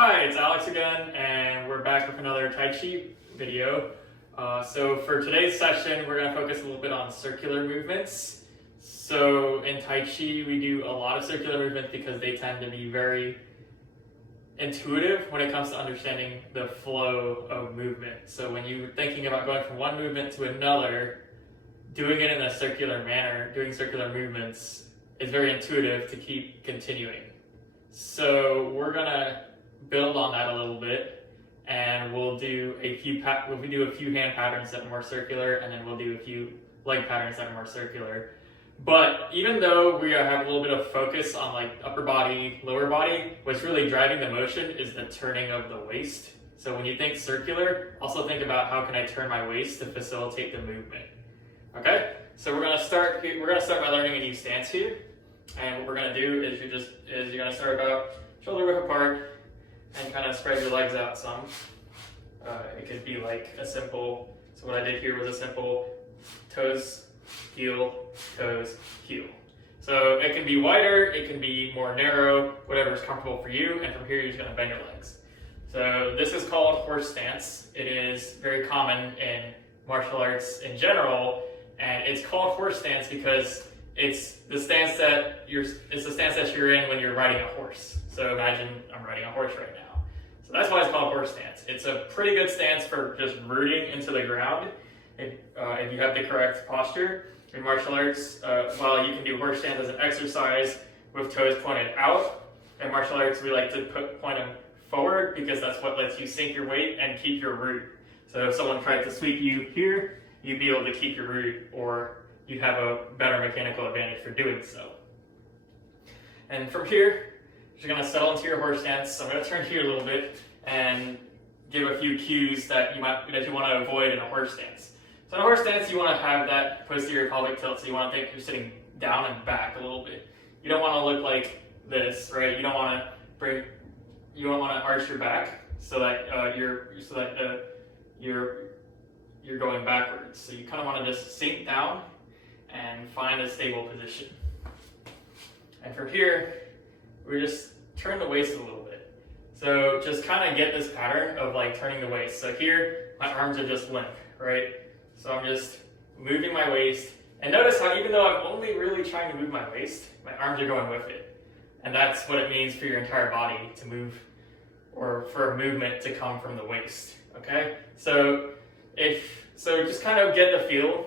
Hi, it's Alex again, and we're back with another Tai Chi video. So for today's session, we're going to focus a little bit on circular movements. So in Tai Chi, we do a lot of circular movements because they tend to be very intuitive when it comes to understanding the flow of movement. So when you're thinking about going from one movement to another, doing it in a circular manner, doing circular movements is very intuitive to keep continuing. So we're going to build on that a little bit, and we'll do a few hand patterns that are more circular, and then we'll do a few leg patterns that are more circular. But even though we have a little bit of focus on like upper body, lower body, what's really driving the motion is the turning of the waist. So when you think circular, also think about how can I turn my waist to facilitate the movement. Okay, so we're gonna start by learning a new stance here, and what we're gonna do is you're gonna start about shoulder width apart and kind of spread your legs out some. It could be like a simple, so what I did here was a simple toes, heel, toes, heel. So it can be wider, it can be more narrow, whatever is comfortable for you, and from here you're just gonna bend your legs. So this is called horse stance. It is very common in martial arts in general, and it's called horse stance because it's the stance that you're in when you're riding a horse. So imagine I'm riding a horse right now. So that's why it's called horse stance. It's a pretty good stance for just rooting into the ground if you have the correct posture. In martial arts, while you can do horse stance as an exercise with toes pointed out, in martial arts we like to point them forward because that's what lets you sink your weight and keep your root. So if someone tried to sweep you here, you'd be able to keep your root, or you have a better mechanical advantage for doing so. And from here, you're going to settle into your horse stance. So I'm going to turn here a little bit and give a few cues that you want to avoid in a horse stance. So in a horse stance, you want to have that posterior pelvic tilt. So you want to think you're sitting down and back a little bit. You don't want to look like this, right? You don't want to arch your back so that you're going backwards. So you kind of want to just sink down and find a stable position. And from here, we just turn the waist a little bit. So just kind of get this pattern of like turning the waist. So here, my arms are just limp, right? So I'm just moving my waist. And notice how even though I'm only really trying to move my waist, my arms are going with it. And that's what it means for your entire body to move, or for a movement to come from the waist, okay? So just kind of get the feel,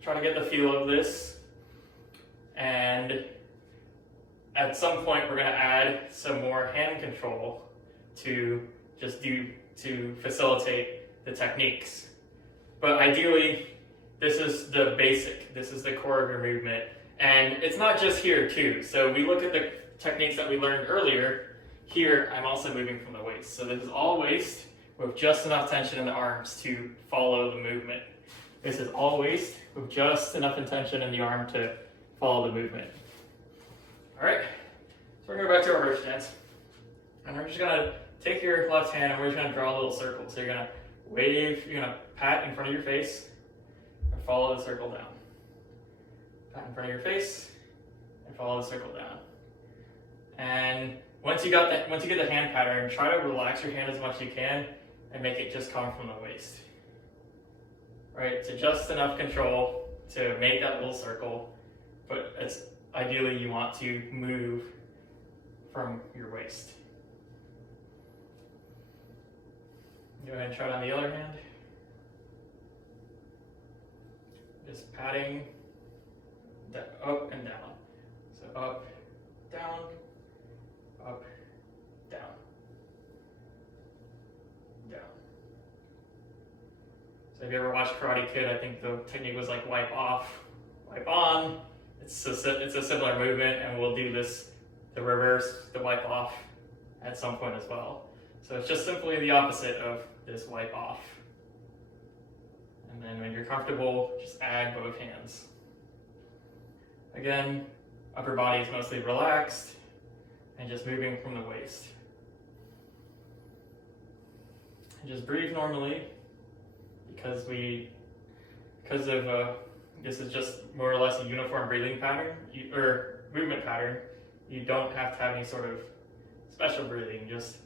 try to get the feel of this, and at some point we're going to add some more hand control to facilitate the techniques. But ideally, this is the basic, this is the core of your movement, and it's not just here too. So we look at the techniques that we learned earlier. Here I'm also moving from the waist. So this is all waist with just enough tension in the arms to follow the movement. This is all waist with just enough tension in the arm to follow the movement. All right, so we're gonna go back to our horse stance. And we're just gonna take your left hand and we're just gonna draw a little circle. So you're gonna wave, you're gonna pat in front of your face and follow the circle down. Pat in front of your face and follow the circle down. And once you get the hand pattern, try to relax your hand as much as you can and make it just come from the waist. Right, so just enough control to make that little circle, but ideally you want to move from your waist. Go ahead and try it on the other hand. Just patting up and down. So up, down, up, down, down. So if you ever watched Karate Kid, I think the technique was like wipe off, wipe on. It's a similar movement, and we'll do this, the reverse, the wipe off at some point as well. So it's just simply the opposite of this wipe off. And then when you're comfortable, just add both hands. Again, upper body is mostly relaxed and just moving from the waist. And just breathe normally because this is just more or less a uniform breathing pattern or movement pattern. You don't have to have any sort of special breathing, just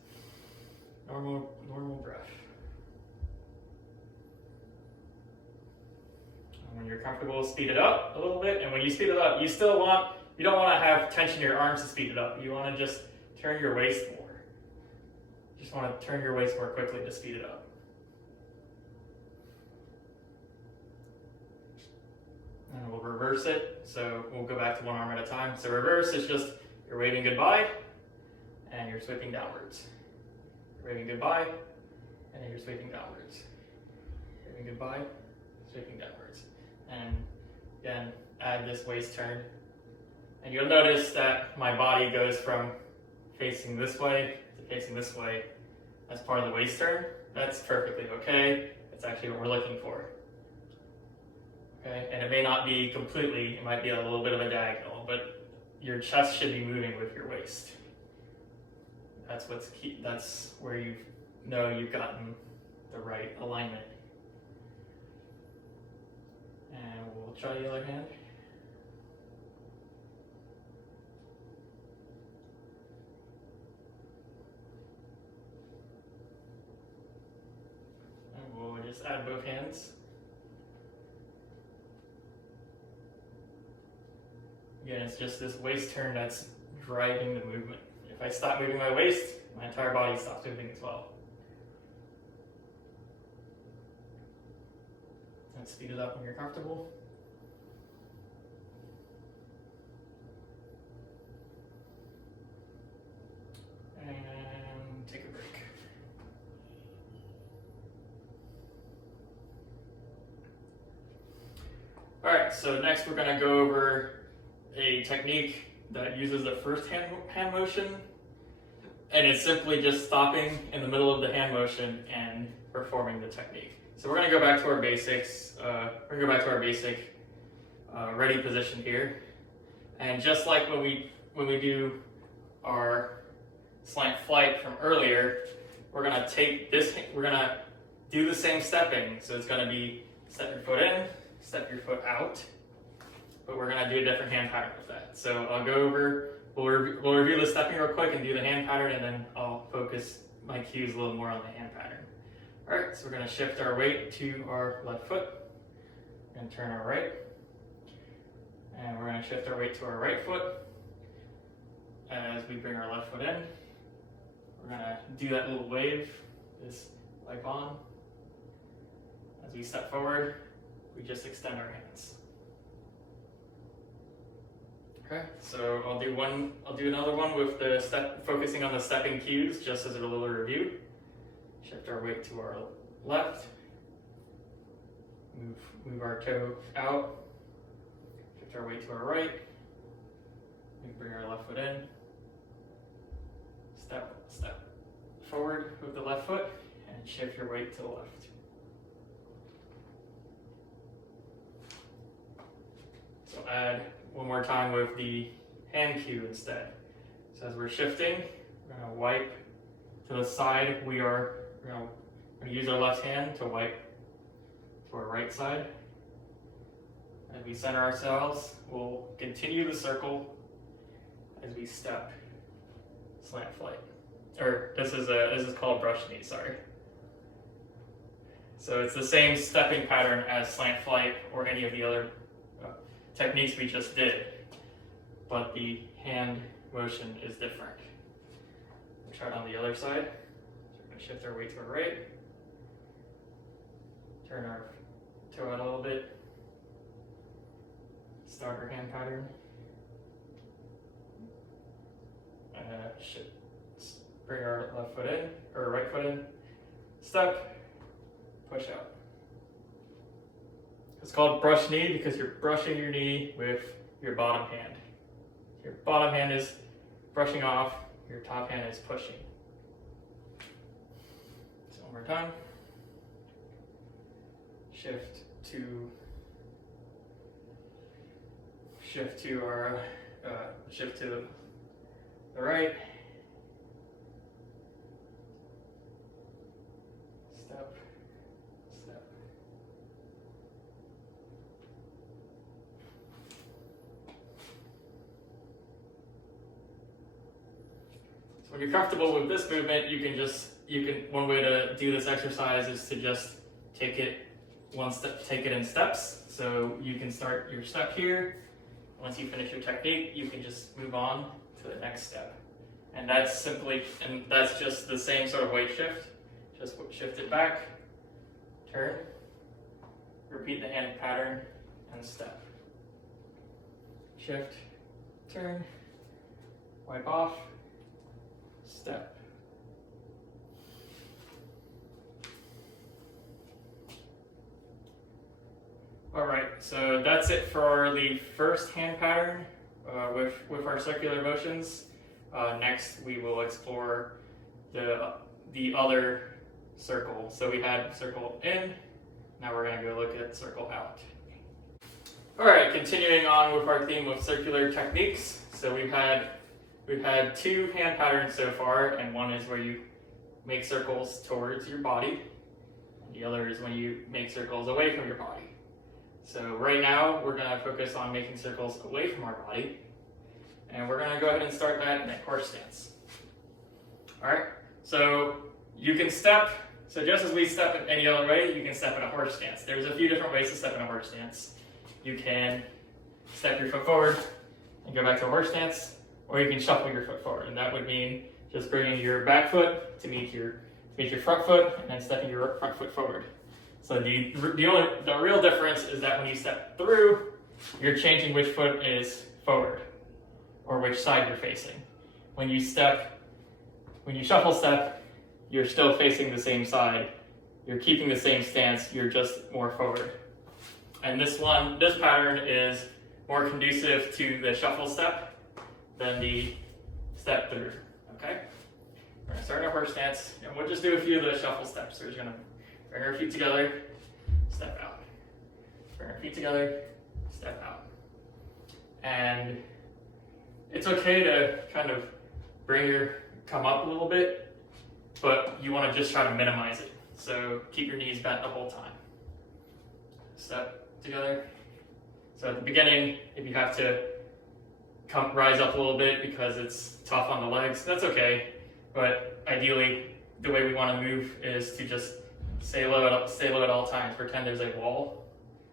normal breath. And when you're comfortable, speed it up a little bit. And when you speed it up, you don't want to have tension in your arms to speed it up. You want to just turn your waist more. You just want to turn your waist more quickly to speed it up. And we'll reverse it. So we'll go back to one arm at a time. So reverse is just you're waving goodbye and you're sweeping downwards. You're waving goodbye and then you're sweeping downwards. Waving goodbye, sweeping downwards. And again, add this waist turn. And you'll notice that my body goes from facing this way to facing this way as part of the waist turn. That's perfectly okay. That's actually what we're looking for. Okay, and it may not be completely, it might be a little bit of a diagonal, but your chest should be moving with your waist. That's what's key. That's where you know you've gotten the right alignment. And we'll try the other hand. And we'll just add both hands. Again, it's just this waist turn that's driving the movement. If I stop moving my waist, my entire body stops moving as well. And speed it up when you're comfortable. And take a break. All right, so next we're going to go over a technique that uses the first hand motion, and it's simply just stopping in the middle of the hand motion and performing the technique. So we're going to go back to our basics. We're going to go back to our basic ready position here, and just like when we do our slant flight from earlier, we're going to take this. We're going to do the same stepping. So it's going to be step your foot in, step your foot out. But we're going to do a different hand pattern with that. So I'll go over, we'll review the stepping real quick and do the hand pattern, and then I'll focus my cues a little more on the hand pattern. All right, so we're going to shift our weight to our left foot and turn our right. And we're going to shift our weight to our right foot as we bring our left foot in. We're going to do that little wave, this leg on. As we step forward, we just extend our hands. Okay, so I'll do another one with the focusing on the stepping cues, just as a little review. Shift our weight to our left. Move our toe out. Shift our weight to our right. We bring our left foot in. Step forward with the left foot, and shift your weight to the left. So add one more time with the hand cue instead. So as we're shifting, we're going to wipe to the side. We're going to use our left hand to wipe to our right side. As we center ourselves, we'll continue the circle as we step slant flight. Or this is called brush knee, sorry. So it's the same stepping pattern as slant flight or any of the other techniques we just did, but the hand motion is different. We'll try it on the other side. So we're going to shift our weight to our right, turn our toe out a little bit, start our hand pattern, bring our left foot in, or right foot in, step, push out. It's called brush knee because you're brushing your knee with your bottom hand. Your bottom hand is brushing off, your top hand is pushing. So one more time. Shift to the right. Step. when you're comfortable with this movement, one way to do this exercise is to just take it in steps. So you can start your step here. Once you finish your technique, you can just move on to the next step. And that's just the same sort of weight shift. Just shift it back, turn, repeat the hand pattern, and step. Shift, turn, wipe off, step. All right, so that's it for the first hand pattern with our circular motions. Next, we will explore the other circle. So we had circle in, now we're going to go look at circle out. All right, continuing on with our theme of circular techniques. So we've had 2 hand patterns so far, and one is where you make circles towards your body, and the other is when you make circles away from your body. So right now, we're going to focus on making circles away from our body, and we're going to go ahead and start that in a horse stance. All right, so you can step, so just as we step in any other way, you can step in a horse stance. There's a few different ways to step in a horse stance. You can step your foot forward and go back to a horse stance, or you can shuffle your foot forward, and that would mean just bringing your back foot to meet your front foot, and then stepping your front foot forward. So the real difference is that when you step through, you're changing which foot is forward, or which side you're facing. When you shuffle step, you're still facing the same side. You're keeping the same stance, you're just more forward. And this pattern is more conducive to the shuffle step than the step through, okay? We're gonna start in our horse stance, and we'll just do a few of the shuffle steps. So we're just gonna bring our feet together, step out. Bring our feet together, step out. And it's okay to kind of come up a little bit, but you want to just try to minimize it. So keep your knees bent the whole time. Step together. So at the beginning, if you have to rise up a little bit because it's tough on the legs, that's okay. But ideally, the way we want to move is to just stay low at all times. Pretend there's a wall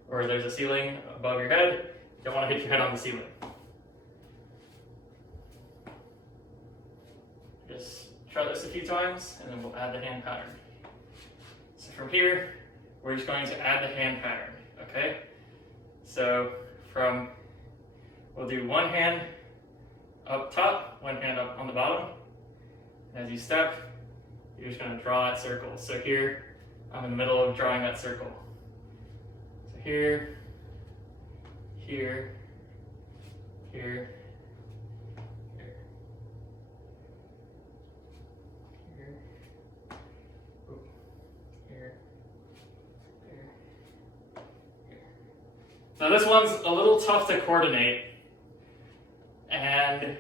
or there's a ceiling above your head. You don't want to hit your head on the ceiling. Just try this a few times, and then we'll add the hand pattern. So from here, we're just going to add the hand pattern, okay? So we'll do one hand up top, one hand up on the bottom. And as you step, you're just going to draw that circle. So here, I'm in the middle of drawing that circle. So here, here, here, here, here, here, here, here. So this one's a little tough to coordinate, and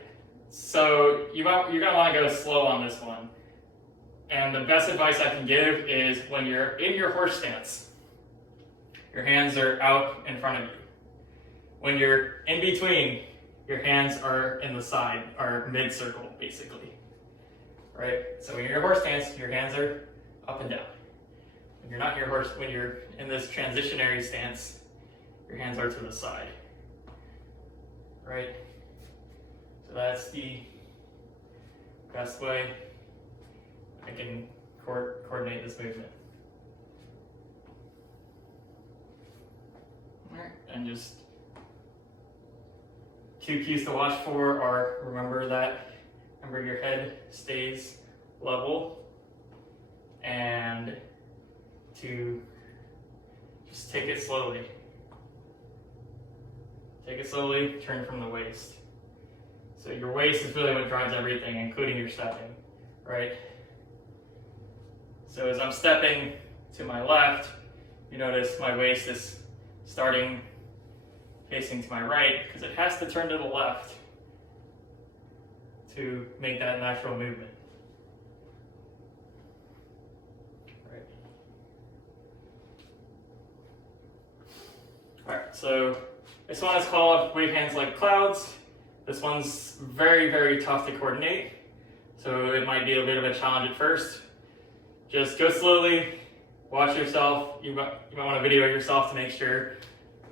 so you're gonna want to go slow on this one. And the best advice I can give is when you're in your horse stance, your hands are out in front of you. When you're in between, your hands are in the side, are mid-circle, basically. Right? So when you're in your horse stance, your hands are up and down. When you're not in your horse, when you're in this transitionary stance, your hands are to the side. Right? So that's the best way I can coordinate this movement. Alright, and just 2 keys to watch for are remember your head stays level, and to just take it slowly. Take it slowly, turn from the waist. So your waist is really what drives everything, including your stepping, right? So as I'm stepping to my left, you notice my waist is starting facing to my right because it has to turn to the left to make that natural movement. Right. Alright, so this one is called Wave Hands Like Clouds. This one's very, very tough to coordinate. So it might be a bit of a challenge at first. Just go slowly, watch yourself. You might want to video yourself to make sure.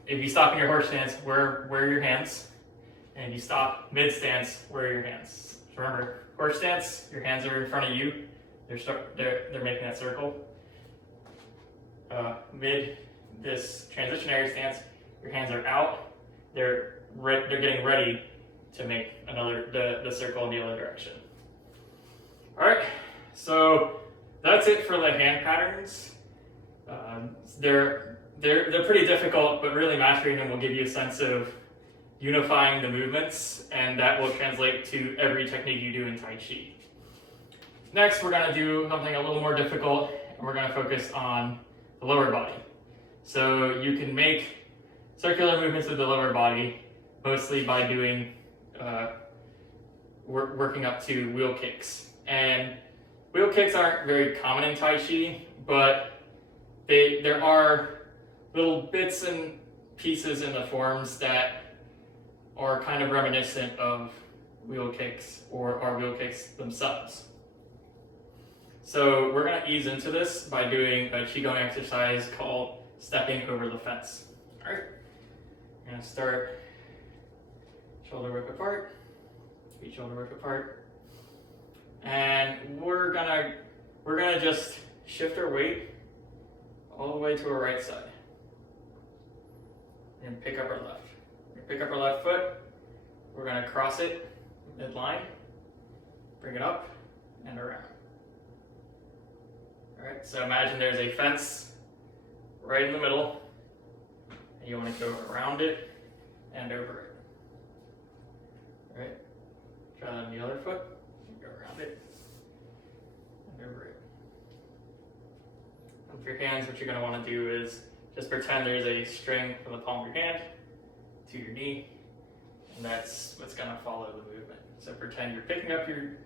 If you stop in your horse stance, where are your hands? And if you stop mid-stance, where are your hands? So remember, horse stance, your hands are in front of you. They're making that circle. Mid this transitionary stance, your hands are out. They're getting ready to make the circle in the other direction. All right, so that's it for the hand patterns. They're pretty difficult, but really mastering them will give you a sense of unifying the movements, and that will translate to every technique you do in Tai Chi. Next, we're going to do something a little more difficult, and we're going to focus on the lower body. So you can make circular movements with the lower body mostly by doing working up to wheel kicks. And wheel kicks aren't very common in Tai Chi, but there are little bits and pieces in the forms that are kind of reminiscent of wheel kicks or are wheel kicks themselves. So we're going to ease into this by doing a Qigong exercise called stepping over the fence. All right, we're going to start shoulder width apart, feet shoulder width apart, and we're gonna just shift our weight all the way to our right side and pick up our left. Pick up our left foot, we're going to cross it midline, bring it up and around. Alright, so imagine there's a fence right in the middle, and you want to go around it and over it. Alright, try that on the other foot, go around it and over it. And for your hands, what you're going to want to do is just pretend there's a string from the palm of your hand to your knee, and that's what's going to follow the movement. So pretend you're picking up when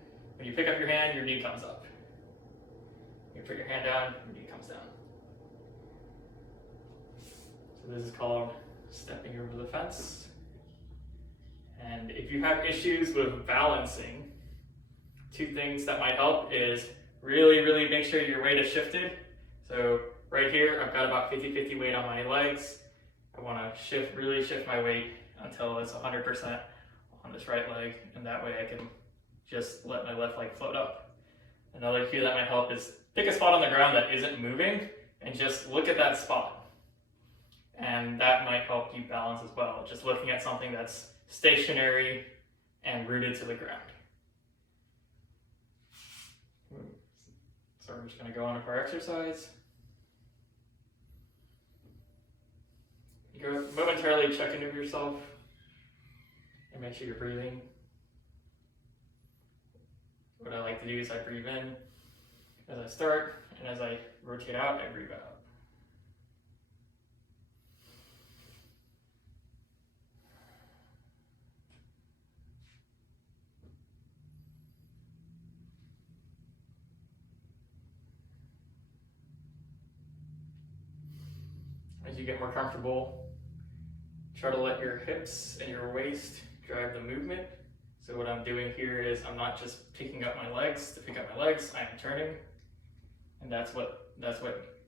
you pick up your hand, your knee comes up. You put your hand down, your knee comes down. So this is called stepping over the fence. And if you have issues with balancing, two things that might help is really make sure your weight is shifted. So right here, I've got about 50-50 weight on my legs. I want to really shift my weight until it's 100% on this right leg, and that way I can just let my left leg float up. Another cue that might help is pick a spot on the ground that isn't moving and just look at that spot. And that might help you balance as well, just looking at something that's stationary and rooted to the ground. So we're just going to go on with our exercise. You go momentarily check in with yourself and make sure you're breathing. What I like to do is I breathe in as I start, and as I rotate out, I breathe out. As you get more comfortable, try to let your hips and your waist drive the movement. So what I'm doing here is I'm not just picking up my legs to pick up my legs, I'm turning. And that's what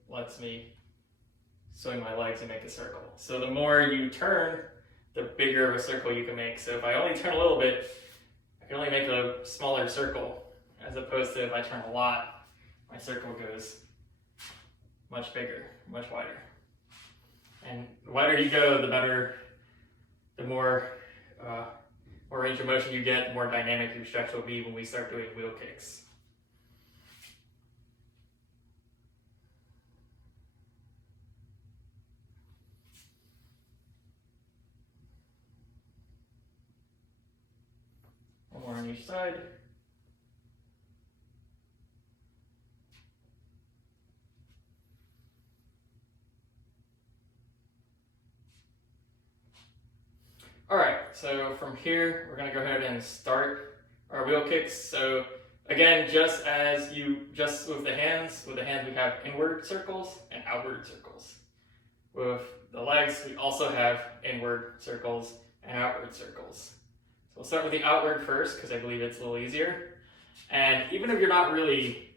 lets me swing my legs and make a circle. So the more you turn, the bigger of a circle you can make. So if I only turn a little bit, I can only make a smaller circle, as opposed to if I turn a lot, my circle goes much bigger, much wider. And the wider you go, the more range of motion you get, the more dynamic your stretch will be when we start doing wheel kicks. One more on each side. All right, so from here, we're gonna go ahead and start our wheel kicks. So again, just with the hands we have inward circles and outward circles. With the legs, we also have inward circles and outward circles. So we'll start with the outward first, because I believe it's a little easier. And even if you're not really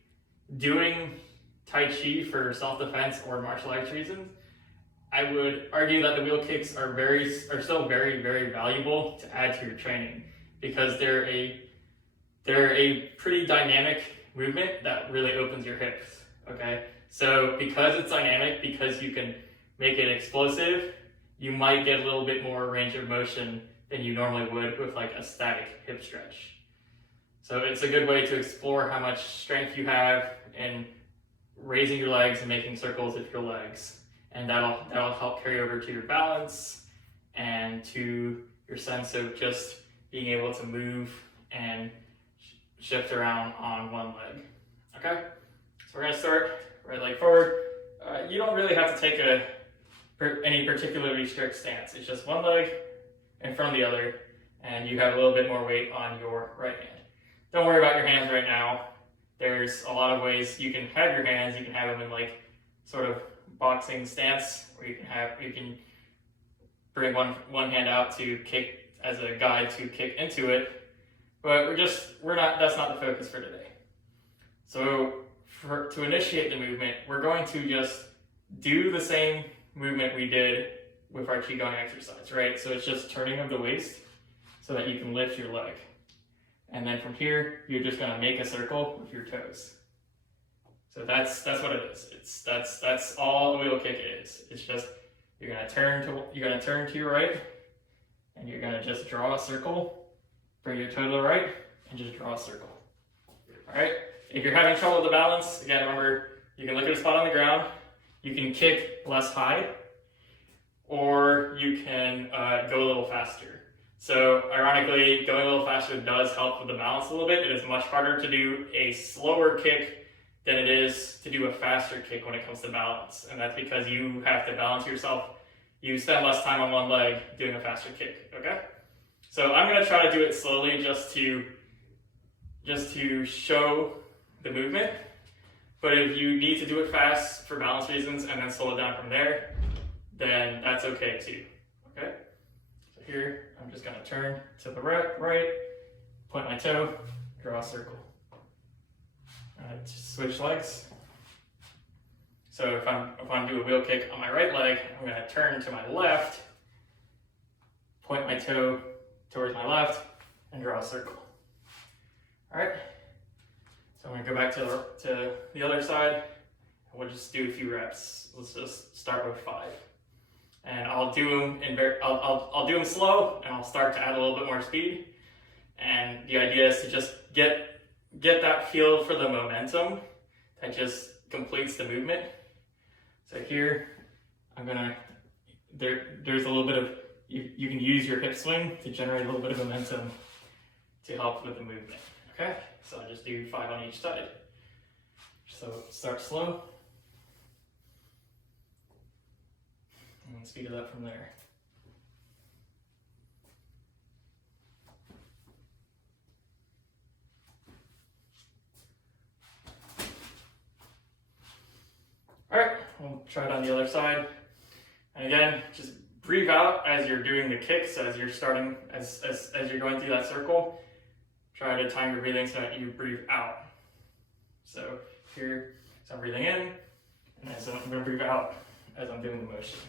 doing Tai Chi for self-defense or martial arts reasons, I would argue that the wheel kicks are still very, very valuable to add to your training, because they're a pretty dynamic movement that really opens your hips. Okay, so because it's dynamic, because you can make it explosive, you might get a little bit more range of motion than you normally would with like a static hip stretch. So it's a good way to explore how much strength you have in raising your legs and making circles with your legs. And that'll help carry over to your balance and to your sense of just being able to move and shift around on one leg. Okay, so we're gonna start right leg forward. You don't really have to take any particularly strict stance. It's just one leg in front of the other, and you have a little bit more weight on your right hand. Don't worry about your hands right now. There's a lot of ways you can have your hands. You can have them in like sort of boxing stance, where you can bring one hand out to kick as a guide to kick into it, but that's not the focus for today. So to initiate the movement, we're going to just do the same movement we did with our Qigong exercise, right? So it's just turning of the waist so that you can lift your leg. And then from here, you're just gonna make a circle with your toes. So that's what it is. That's all the wheel kick is. It's just you're gonna turn to your right, and you're gonna just draw a circle. Bring your toe to the right, and just draw a circle. All right. If you're having trouble with the balance, again, remember you can look at a spot on the ground. You can kick less high, or you can go a little faster. So ironically, going a little faster does help with the balance a little bit. It is much harder to do a slower kick than it is to do a faster kick when it comes to balance. And that's because you have to balance yourself. You spend less time on one leg doing a faster kick, okay? So I'm gonna try to do it slowly just to show the movement. But if you need to do it fast for balance reasons and then slow it down from there, then that's okay too, okay? So here, I'm just gonna turn to the right, point my toe, draw a circle. Just switch legs. So if I'm doing a wheel kick on my right leg, I'm gonna turn to my left, point my toe towards my left, and draw a circle. All right. So I'm gonna go back to the other side, and we'll just do a few reps. Let's just start with 5. And I'll do them I'll do them slow, and I'll start to add a little bit more speed. And the idea is to just get that feel for the momentum that just completes the movement. So here, there's a little bit of, you can use your hip swing to generate a little bit of momentum to help with the movement, okay? So I just do 5 on each side. So start slow, and speed it up from there. All right, we'll try it on the other side. And again, just breathe out as you're doing the kicks, as you're starting, as you're going through that circle. Try to time your breathing so that you breathe out. So here, so I'm breathing in, and so I'm gonna breathe out as I'm doing the motion.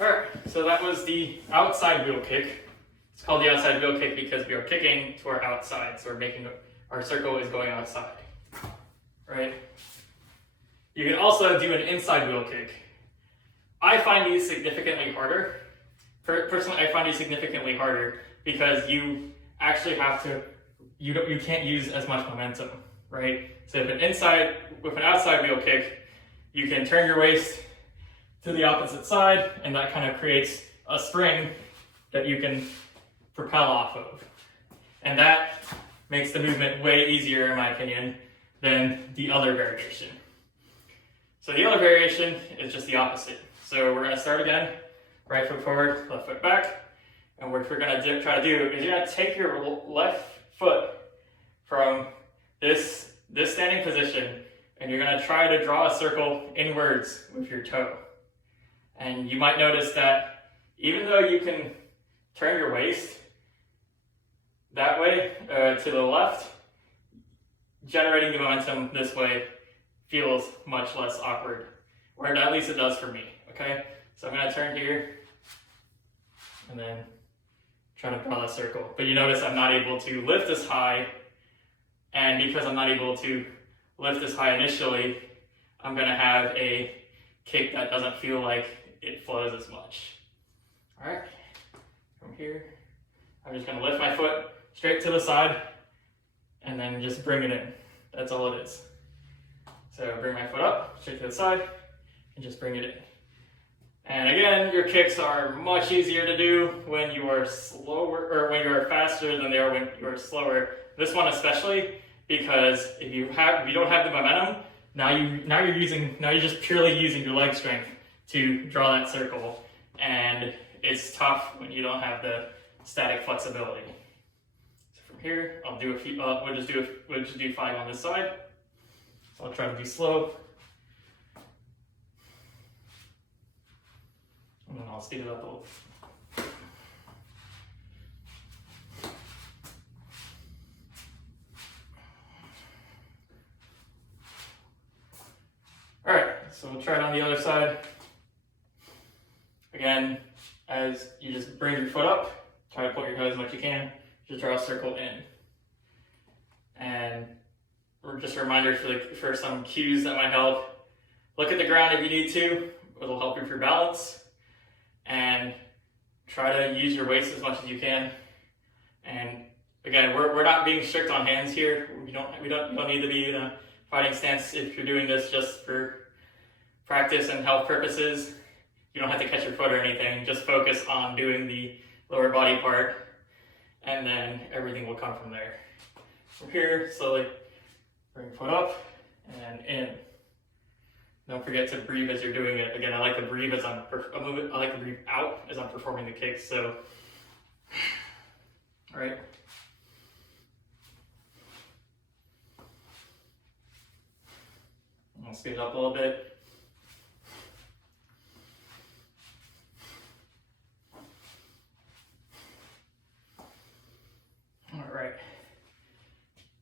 Alright, so that was the outside wheel kick. It's called the outside wheel kick because we are kicking to our outside, so we're making our circle is going outside, right? You can also do an inside wheel kick. I find these significantly harder. Personally, I find these significantly harder because you actually have to, you can't use as much momentum, right? So with an outside wheel kick, you can turn your waist to the opposite side, and that kind of creates a spring that you can propel off of. And that makes the movement way easier, in my opinion, than the other variation. So the other variation is just the opposite. So we're gonna start again, right foot forward, left foot back. And what we're gonna try to do is you're gonna take your left foot from this standing position, and you're going to try to draw a circle inwards with your toe. And you might notice that even though you can turn your waist that way to the left, generating the momentum this way feels much less awkward, or at least it does for me, okay? So I'm going to turn here and then try to draw a circle. But you notice I'm not able to lift as high, and because I'm not able to lift as high initially, I'm going to have a kick that doesn't feel like it flows as much. All right, from here, I'm just going to lift my foot straight to the side and then just bring it in. That's all it is. So bring my foot up, straight to the side, and just bring it in. And again, your kicks are much easier to do when you are slower, or when you are faster than they are when you are slower. This one especially, because if you don't have the momentum, now you're just purely using your leg strength to draw that circle, and it's tough when you don't have the static flexibility. So from here, I'll do a few. We'll just do 5 on this side. So I'll try to be slow, and then I'll speed it up a little. All right, so we'll try it on the other side. Again, as you just bring your foot up, try to point your toe as much as you can, just draw a circle in. And just a reminder for some cues that might help. Look at the ground if you need to. It'll help you with your balance. And try to use your waist as much as you can. And again, we're not being strict on hands here. You don't need to be in a fighting stance if you're doing this just for practice and health purposes. You don't have to catch your foot or anything. Just focus on doing the lower body part, and then everything will come from there. From here, slowly bring your foot up and in. Don't forget to breathe as you're doing it. Again, I like to breathe as I like to breathe out as I'm performing the kicks. So, all right. I'll speed it up a little bit. All right.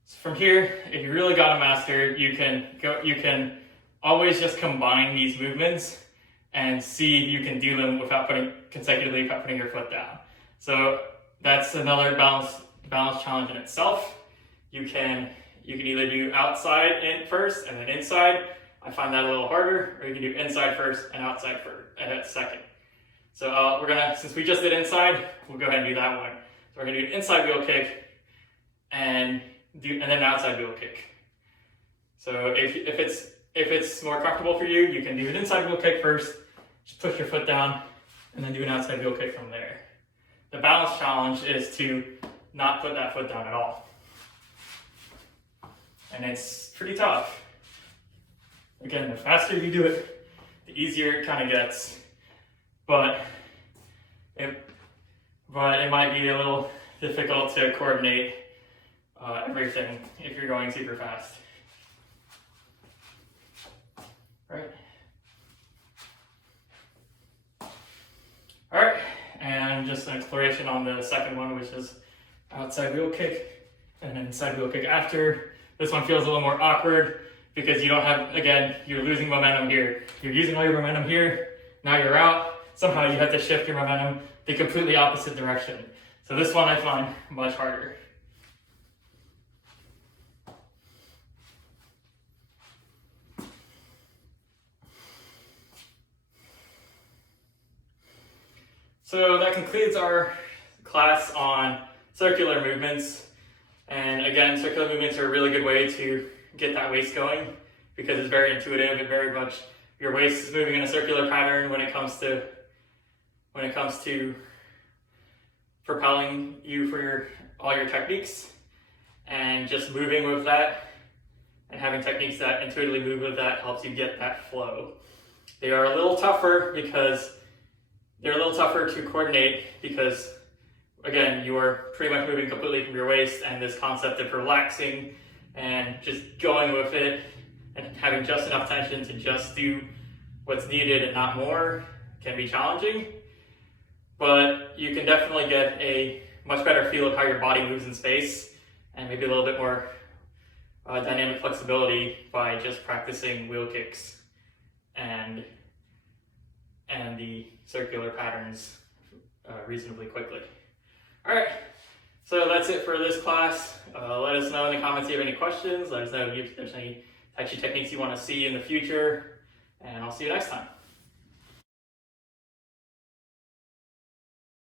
So from here, if you really got to master, you can always just combine these movements and see if you can do them consecutively without putting your foot down. So that's another balance challenge in itself. You can either do outside in first and then inside. I find that a little harder. Or you can do inside first and outside second. So since we just did inside, we'll go ahead and do that one. So we're gonna do an inside wheel kick and then an outside wheel kick. So if it's more comfortable for you, you can do an inside wheel kick first, just push your foot down, and then do an outside wheel kick from there. The balance challenge is to not put that foot down at all. And it's pretty tough. Again, the faster you do it, the easier it kind of gets. But it might be a little difficult to coordinate everything if you're going super fast. Right. All right, and just an exploration on the second one, which is outside wheel kick and then inside wheel kick after. This one feels a little more awkward because you don't have, again, you're losing momentum here. You're using all your momentum here, now you're out. Somehow you have to shift your momentum the completely opposite direction. So this one I find much harder. So that concludes our class on circular movements. And again, circular movements are a really good way to get that waist going because it's very intuitive and very much your waist is moving in a circular pattern when it comes to propelling you for all your techniques, and just moving with that and having techniques that intuitively move with that helps you get that flow. They are a little tougher to coordinate because again, you're pretty much moving completely from your waist, and this concept of relaxing and just going with it and having just enough tension to just do what's needed and not more can be challenging. But you can definitely get a much better feel of how your body moves in space and maybe a little bit more dynamic flexibility by just practicing wheel kicks and the circular patterns reasonably quickly. All right, so that's it for this class. Let us know in the comments if you have any questions. Let us know if there's any Tai Chi techniques you want to see in the future, and I'll see you next time.